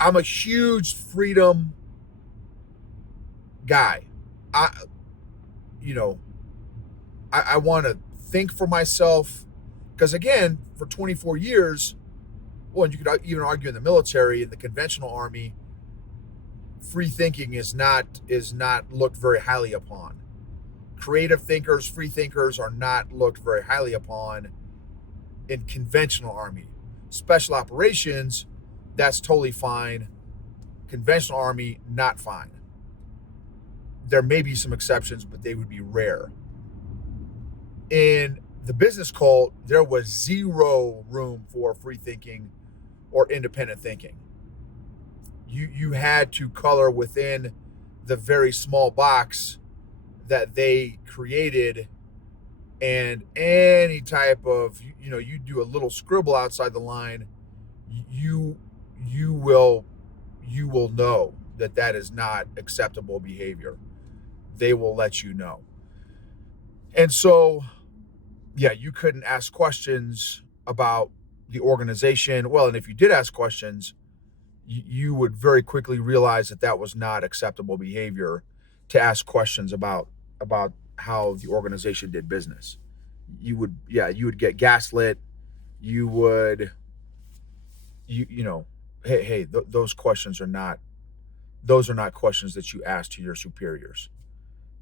I'm a huge freedom guy. I, you know, I want to think for myself because again, for 24 years, well, and you could even argue in the military, in the conventional army, free thinking is not looked very highly upon. Creative thinkers, free thinkers are not looked very highly upon in conventional army. Special operations, that's totally fine. Conventional army, not fine. There may be some exceptions, but they would be rare. In the business cult, there was zero room for free thinking or independent thinking. You had to color within the very small box that they created, and any type of you do a little scribble outside the line, you you will you will know that that is not acceptable behavior. They will let you know. And so, yeah, you couldn't ask questions about the organization. Well, and if you did ask questions, you would very quickly realize that that was not acceptable behavior to ask questions about how the organization did business. You would get gaslit. You would you know hey, those are not questions that you ask to your superiors,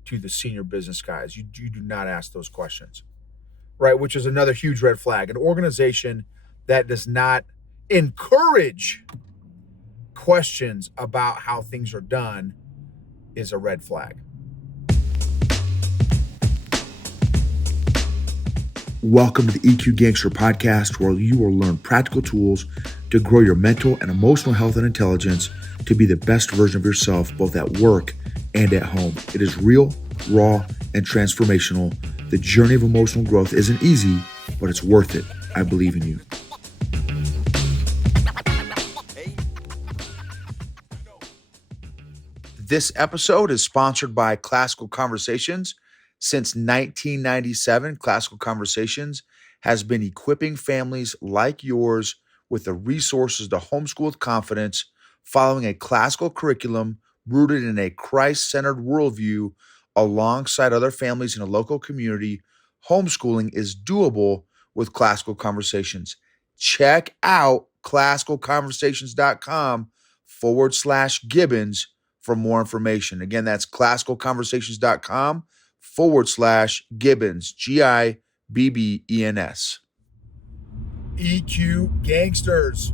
to the senior business guys. You do not ask those questions, right? Which is another huge red flag. An organization that does not encourage questions about how things are done is a red flag. Welcome to the EQ Gangster podcast, where you will learn practical tools to grow your mental and emotional health and intelligence to be the best version of yourself, both at work and at home. It is real, raw, and transformational. The journey of emotional growth isn't easy, but it's worth it. I believe in you. This episode is sponsored by Classical Conversations. Since 1997, Classical Conversations has been equipping families like yours with the resources to homeschool with confidence, following a classical curriculum rooted in a Christ-centered worldview alongside other families in a local community. Homeschooling is doable with Classical Conversations. Check out classicalconversations.com/Gibbons for more information. Again, that's classicalconversations.com/Gibbons, Gibbens. EQ Gangsters.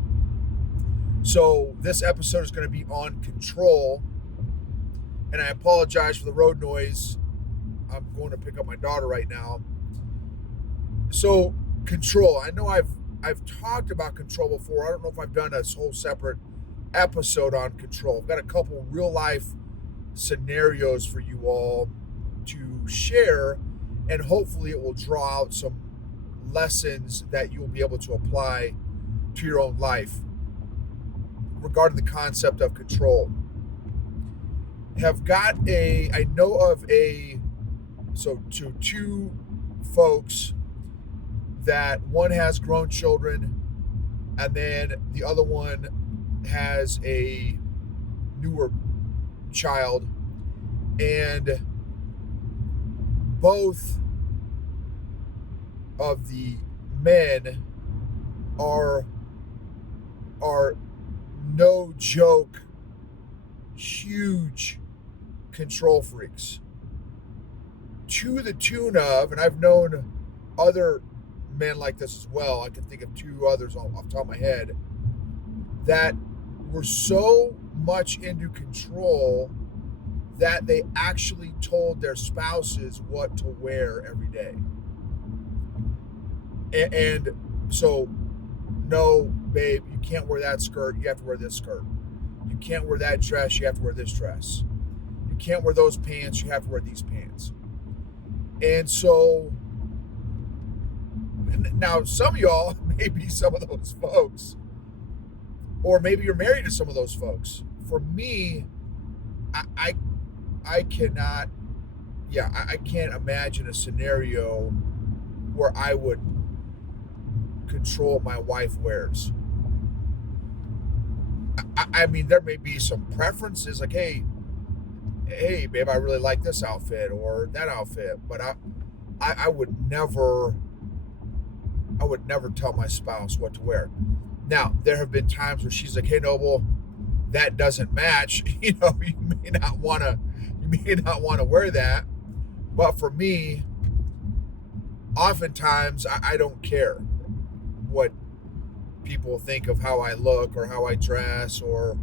So this episode is going to be on control, and I apologize for the road noise. I'm going to pick up my daughter right now. So control. I know I've talked about control before. I don't know if I've done a whole separate episode on control. I've got a couple real life scenarios for you all to share, and hopefully it will draw out some lessons that you'll be able to apply to your own life regarding the concept of control. I know of two folks that one has grown children, and then the other one has a newer child, and both of the men are no joke huge control freaks, to the tune of, and I've known other men like this as well. I can think of two others off the top of my head that were so much into control that they actually told their spouses what to wear every day. And so, no, babe, you can't wear that skirt. You have to wear this skirt. You can't wear that dress. You have to wear this dress. You can't wear those pants. You have to wear these pants. And so, now some of y'all may be some of those folks, or maybe you're married to some of those folks. For me, I cannot, I can't imagine a scenario where I would control what my wife wears. I mean, there may be some preferences like, hey, babe, I really like this outfit or that outfit, but I would never tell my spouse what to wear. Now, there have been times where she's like, hey, Noble, that doesn't match. You may not want to wear that. But for me, oftentimes I don't care what people think of how I look or how I dress or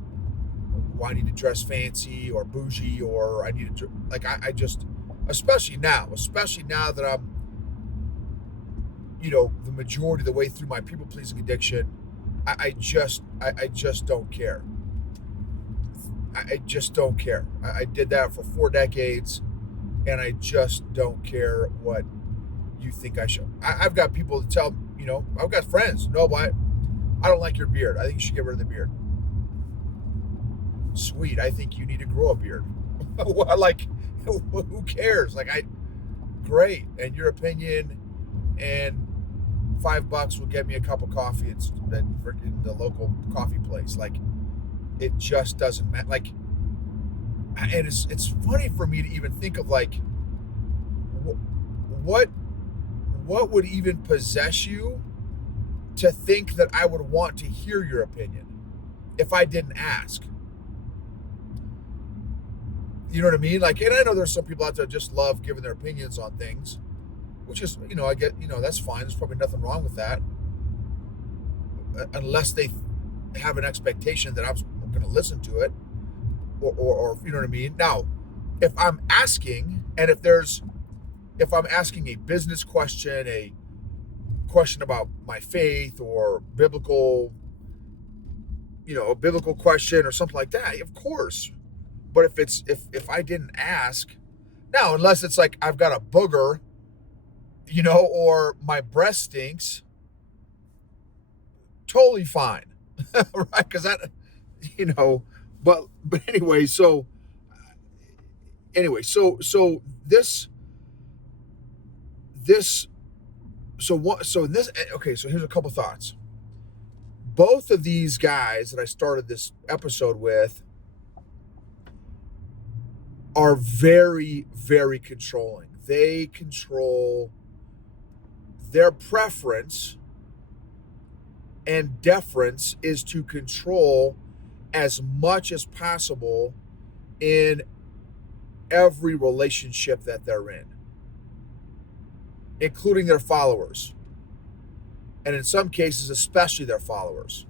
I need to dress fancy or bougie or I need to like I just especially now that I'm the majority of the way through my people pleasing addiction, I just don't care. I just don't care. I did that for 4 decades, and I just don't care what you think I should. I've got people to tell, I've got friends. No, but I don't like your beard. I think you should get rid of the beard. Sweet. I think you need to grow a beard. Like, who cares? Great. And your opinion and $5 will get me a cup of coffee. It's in the local coffee place. Like, it just doesn't matter. Like, and it's funny for me to even think of like, what would even possess you to think that I would want to hear your opinion if I didn't ask? You know what I mean? Like, and I know there's some people out there that just love giving their opinions on things, which is, I get, that's fine. There's probably nothing wrong with that, unless they have an expectation that I'm going to listen to it, or you know what I mean? Now, if I'm asking, and if I'm asking a business question, a question about my faith or biblical, a biblical question or something like that, of course. But if I didn't ask, now, unless it's like I've got a booger, or my breast stinks, totally fine, right? Because but anyway, so this so what so this okay, so here's a couple thoughts. Both of these guys that I started this episode with are very, very controlling. They control their preference, and deference is to control as much as possible in every relationship that they're in, including their followers. And in some cases, especially their followers,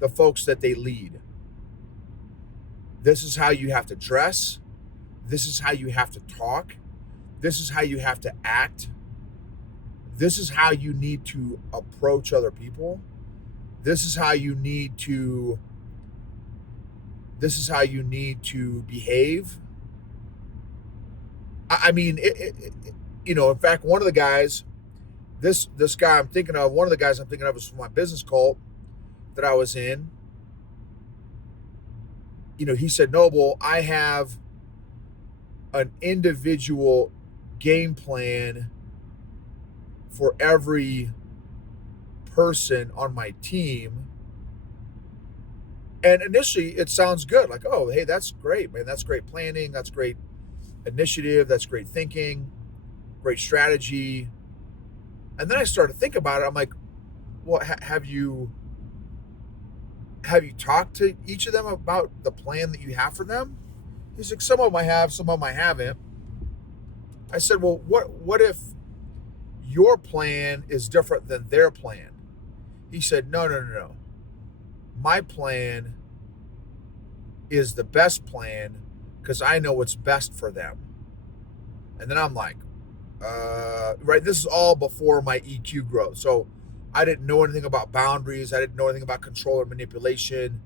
the folks that they lead. This is how you have to dress. This is how you have to talk. This is how you have to act. This is how you need to approach other people. This is how you need to behave. I mean, in fact, one of the guys, this guy I'm thinking of, one of the guys I'm thinking of was from my business cult that I was in. He said, Noble, I have an individual game plan for every person on my team. And initially it sounds good. Like, oh, hey, that's great, man. That's great planning. That's great initiative. That's great thinking, great strategy. And then I started to think about it. I'm like, well, have you talked to each of them about the plan that you have for them? He's like, some of them I have, some of them I haven't. I said, well, what if your plan is different than their plan? He said, no. My plan is the best plan because I know what's best for them. And then I'm like, right, this is all before my EQ growth. So I didn't know anything about boundaries. I didn't know anything about control or manipulation.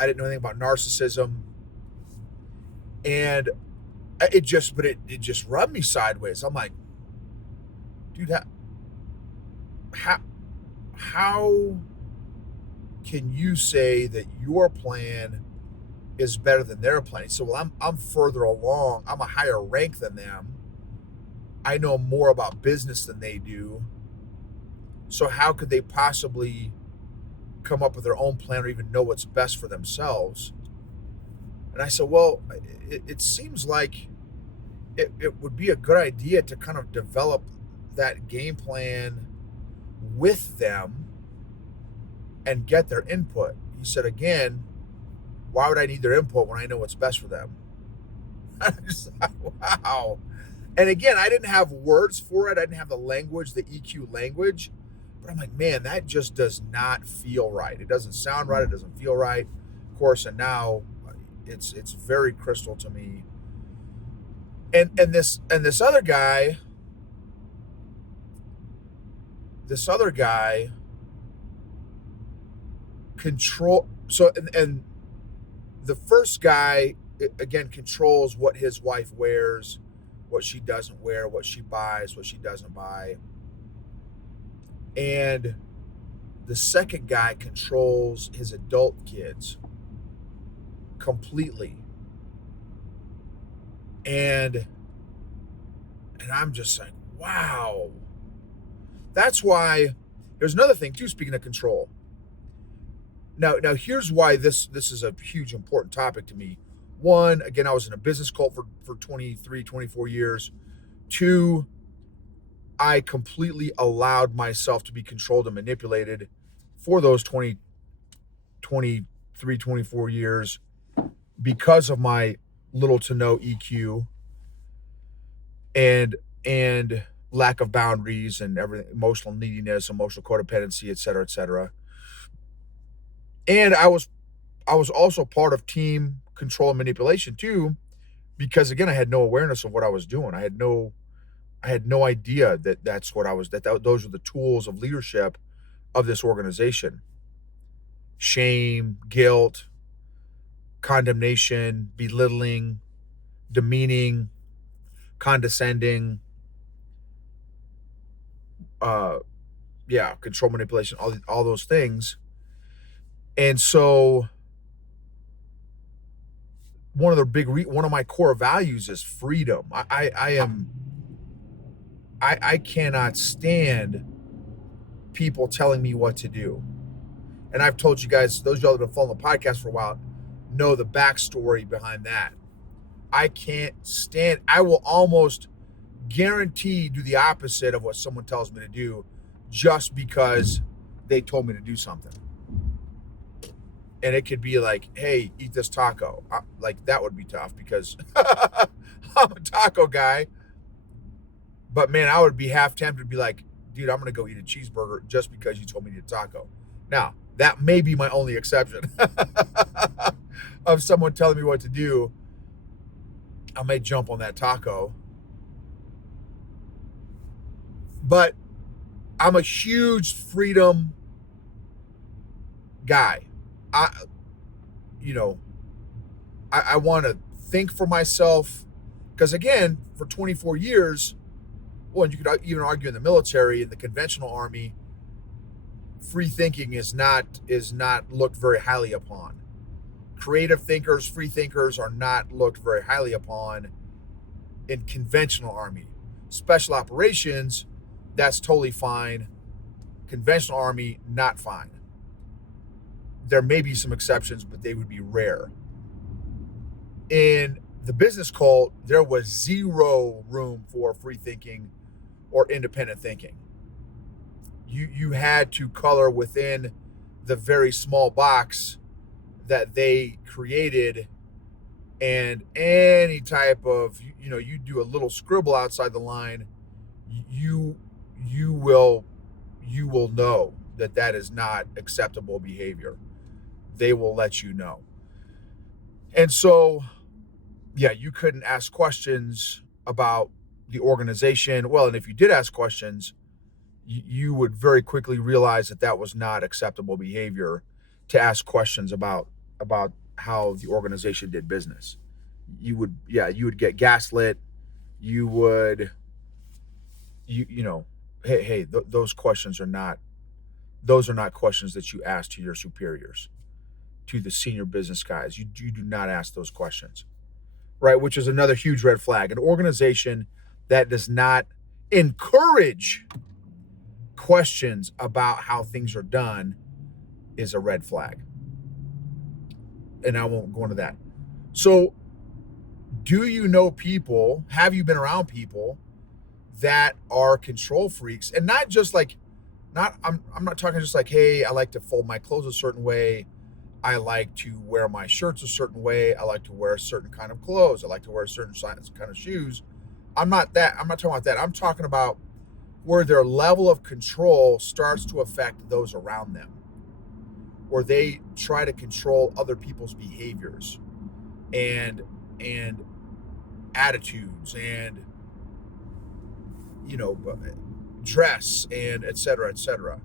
I didn't know anything about narcissism. And it just rubbed me sideways. I'm like, dude, how can you say that your plan is better than their plan? So, well, I'm further along. I'm a higher rank than them. I know more about business than they do. So how could they possibly come up with their own plan or even know what's best for themselves. And I said, well, it seems like it would be a good idea to kind of develop that game plan with them and get their input. He said, again, why would I need their input when I know what's best for them? I just thought, wow. And again, I didn't have words for it. I didn't have the language, the EQ language. But I'm like, man, that just does not feel right. It doesn't sound right. It doesn't feel right. Of course, and now it's very crystal to me. And this other guy, control. So and the first guy, again, controls what his wife wears, what she doesn't wear, what she buys, what she doesn't buy. And the second guy controls his adult kids completely. And I'm just like, wow. That's why there's another thing too, speaking of control. Now here's why this is a huge important topic to me. One, again, I was in a business cult for 23, 24 years. Two, I completely allowed myself to be controlled and manipulated for those 23, 24 years because of my little to no EQ and lack of boundaries and everything, emotional neediness, emotional codependency, et cetera, et cetera. And I was also part of team control and manipulation too, because again, I had no awareness of what I was doing. I had no idea that that's what I was, those were the tools of leadership of this organization. Shame, guilt, condemnation, belittling, demeaning, condescending, control, manipulation, all those things. And so one of my core values is freedom. I cannot stand people telling me what to do. And I've told you guys, those of y'all that have been following the podcast for a while, know the backstory behind that. I can't stand, I will almost guarantee do the opposite of what someone tells me to do just because they told me to do something. And it could be like, hey, eat this taco. Like, that would be tough because I'm a taco guy. But man, I would be half tempted to be like, dude, I'm going to go eat a cheeseburger just because you told me to eat a taco. Now, that may be my only exception of someone telling me what to do. I may jump on that taco. But I'm a huge freedom guy. I want to think for myself because again, for 24 years, well, and you could even argue in the military, in the conventional army, free thinking is not looked very highly upon. Creative thinkers, free thinkers are not looked very highly upon in conventional army. Special operations, that's totally fine. Conventional army, not fine. There may be some exceptions, but they would be rare. In the business cult, there was zero room for free thinking or independent thinking. You had to color within the very small box that they created, and any type of, you do a little scribble outside the line, you will know that is not acceptable behavior. They will let you know. And so, yeah, you couldn't ask questions about the organization. Well, and if you did ask questions, you would very quickly realize that was not acceptable behavior to ask questions about how the organization did business. You would get gaslit. You would, those questions are not questions that you ask to your superiors, to the senior business guys. You do not ask those questions, right? Which is another huge red flag. An organization that does not encourage questions about how things are done is a red flag. And I won't go into that. So, do you know people? Have you been around people that are control freaks? And not just like, not I'm not talking just like, hey, I like to fold my clothes a certain way. I like to wear my shirts a certain way. I like to wear a certain kind of clothes. I like to wear a certain kind of shoes. I'm not talking about that. I'm talking about where their level of control starts to affect those around them, or they try to control other people's behaviors and and attitudes and dress and et cetera, et cetera.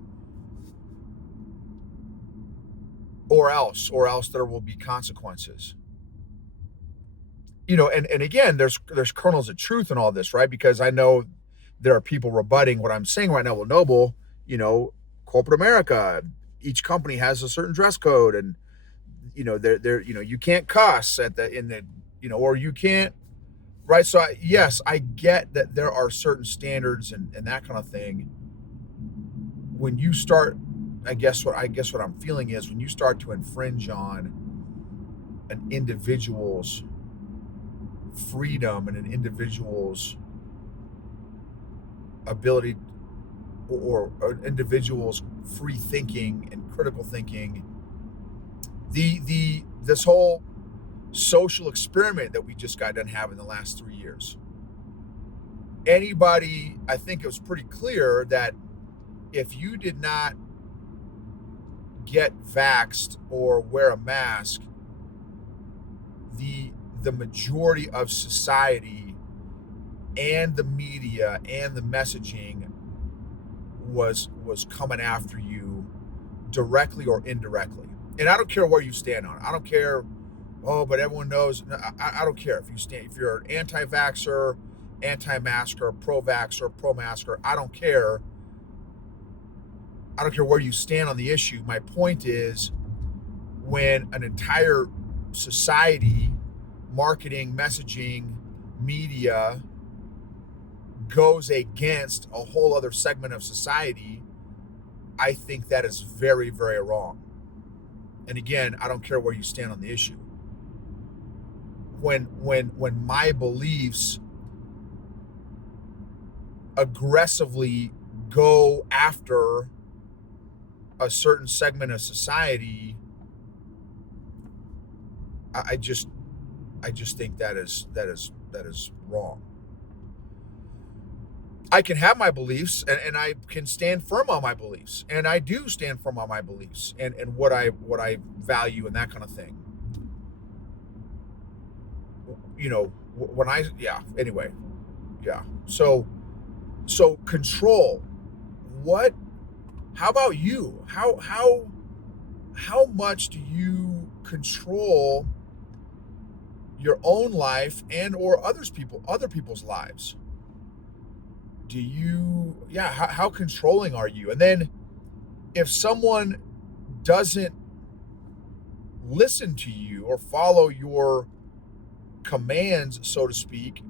Or else there will be consequences. And again, there's kernels of truth in all this, right? Because I know there are people rebutting what I'm saying right now. Well, Noble, corporate America, each company has a certain dress code, and they're you can't cuss at the in the or you can't, right? So yes, I get that there are certain standards and that kind of thing. When you start, I guess what I'm feeling is when you start to infringe on an individual's freedom and an individual's ability, or an individual's free thinking and critical thinking, the this whole social experiment that we just got done having the last 3 years. Anybody, I think it was pretty clear that if you did not get vaxxed or wear a mask, the majority of society and the media and the messaging was coming after you directly or indirectly. And I don't care where you stand on it. I don't care. Oh, but everyone knows. I don't care if you're an anti-vaxxer, anti-masker, pro-vaxxer, pro-masker. I don't care. I don't care where you stand on the issue. My point is, when an entire society, marketing, messaging, media goes against a whole other segment of society, I think that is very, very wrong. And again, I don't care where you stand on the issue. When my beliefs aggressively go after a certain segment of society, I just think that is wrong. I can have my beliefs, and I can stand firm on my beliefs, and I do stand firm on my beliefs and what I value and that kind of thing. When I yeah. Anyway, yeah. So control. What? How about you? How much do you control your own life and or other people's lives? Do you, yeah, how controlling are you? And then if someone doesn't listen to you or follow your commands, so to speak,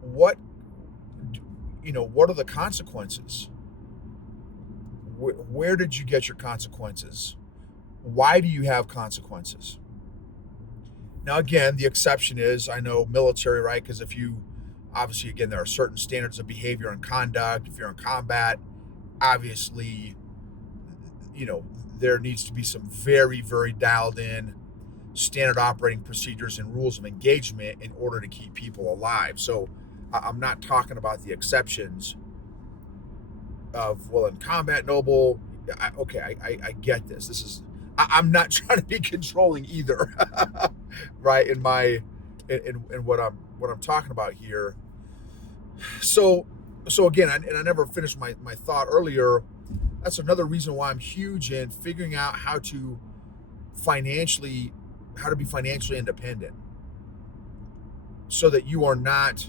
what what are the consequences? Where did you get your consequences? Why do you have consequences? Now, again, the exception is, I know, military, right? Because if you, obviously, again, there are certain standards of behavior and conduct. If you're in combat, obviously, there needs to be some very, very dialed in standard operating procedures and rules of engagement in order to keep people alive. So I'm not talking about the exceptions of, well, in combat, Noble, I get this. I'm not trying to be controlling either, right? In what I'm talking about here. So again, I never finished my thought earlier. That's another reason why I'm huge in figuring out how to be financially independent, so that you are not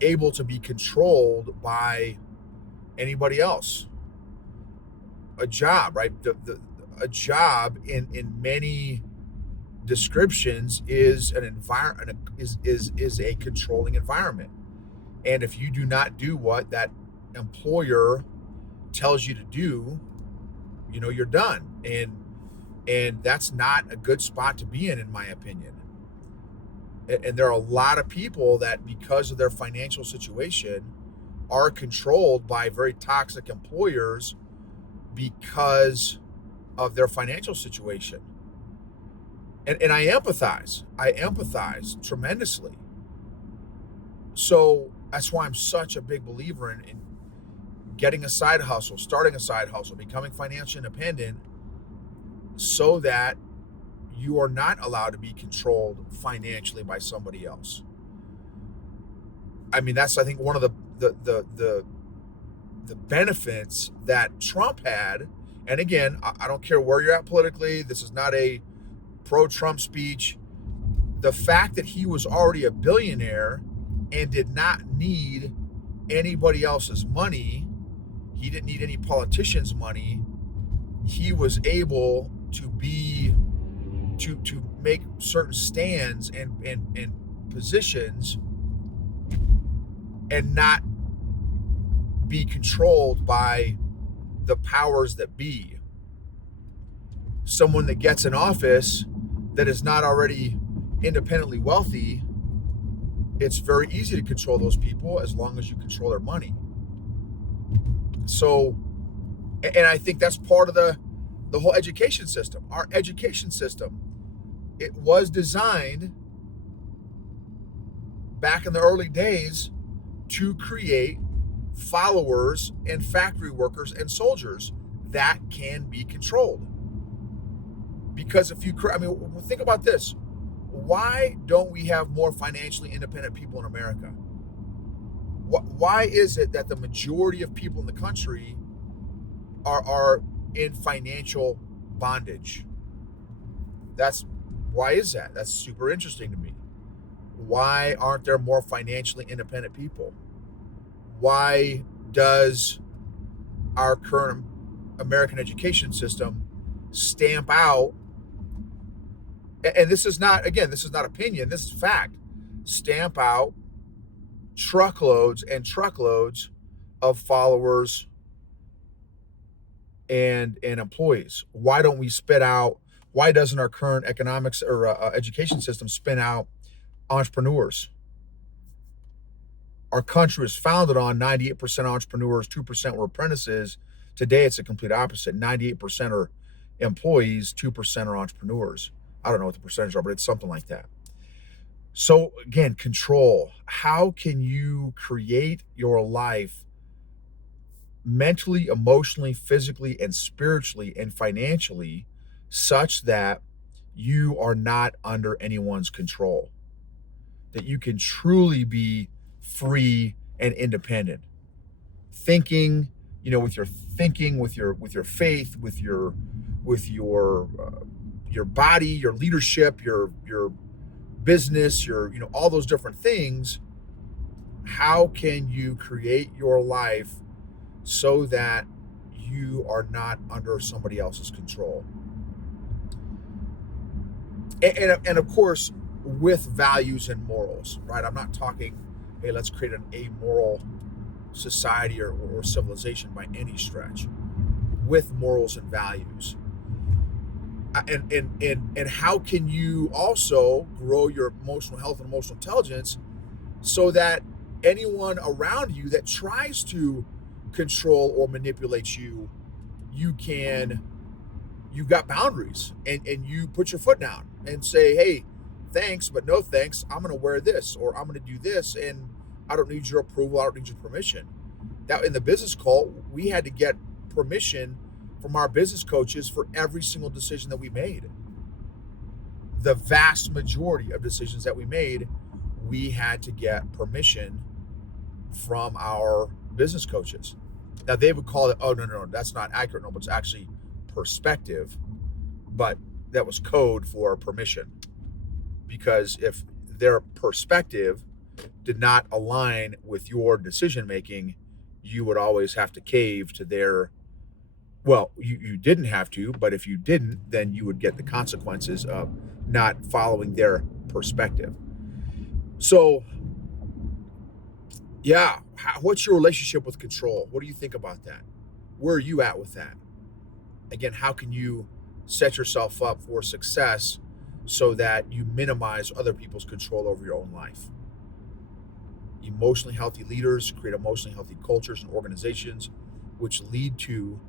able to be controlled by anybody else. A job, right? A job in many descriptions is an environment, is a controlling environment. And if you do not do what that employer tells you to do, you're done. And that's not a good spot to be in my opinion. And there are a lot of people that, because of their financial situation, are controlled by very toxic employers because of their financial situation. And I empathize tremendously. So that's why I'm such a big believer in getting a side hustle, starting a side hustle, becoming financially independent, so that you are not allowed to be controlled financially by somebody else. I mean, that's, I think, one of the benefits that Trump had. And again, I don't care where you're at politically. This is not a pro-Trump speech. The fact that he was already a billionaire and did not need anybody else's money, he didn't need any politician's money. He was able to make certain stands and positions and not be controlled by the powers that be. Someone that gets in office that is not already independently wealthy, it's very easy to control those people as long as you control their money. So, and I think that's part of the whole education system. Our education system, it was designed back in the early days to create followers and factory workers and soldiers that can be controlled. Because if you, I mean, think about this. Why don't we have more financially independent people in America? Why is it that the majority of people in the country are in financial bondage? Why is that? That's super interesting to me. Why aren't there more financially independent people? Why does our current American education system stamp out, and this is not opinion, this is fact, stamp out truckloads and truckloads of followers and employees? Why don't we spit out, why doesn't our current economics or education system spin out entrepreneurs? Our country was founded on 98% entrepreneurs, 2% were apprentices. Today, it's a complete opposite. 98% are employees, 2% are entrepreneurs. I don't know what the percentage are, but it's something like that. So again, control. How can you create your life mentally, emotionally, physically, and spiritually and financially such that you are not under anyone's control? That you can truly be free and independent, thinking, with your thinking, with your faith, with your body, your leadership, your business, your all those different things. How can you create your life so that you are not under somebody else's control? And of course, with values and morals, right? I'm not talking, hey, let's create an amoral society or civilization by any stretch. With morals and values. And how can you also grow your emotional health and emotional intelligence so that anyone around you that tries to control or manipulate you, you've got boundaries, and you put your foot down and say, hey, thanks, but no thanks. I'm going to wear this, or I'm going to do this, and I don't need your approval. I don't need your permission. That in the business cult, we had to get permission from our business coaches for every single decision that we made. The vast majority of decisions that we made, we had to get permission from our business coaches. Now they would call it, oh, no, that's not accurate. No, but it's actually perspective. But that was code for permission. Because if their perspective did not align with your decision making, you would always have to cave to their, well, you didn't have to, but if you didn't, then you would get the consequences of not following their perspective. So, yeah, what's your relationship with control? What do you think about that? Where are you at with that? Again, how can you set yourself up for success so that you minimize other people's control over your own life. Emotionally healthy leaders create emotionally healthy cultures and organizations, which lead to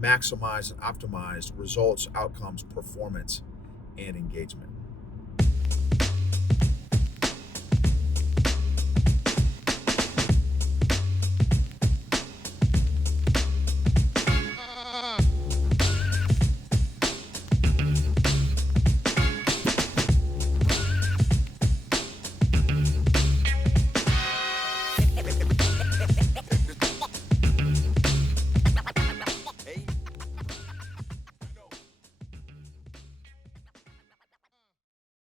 maximized and optimized results, outcomes, performance, and engagement.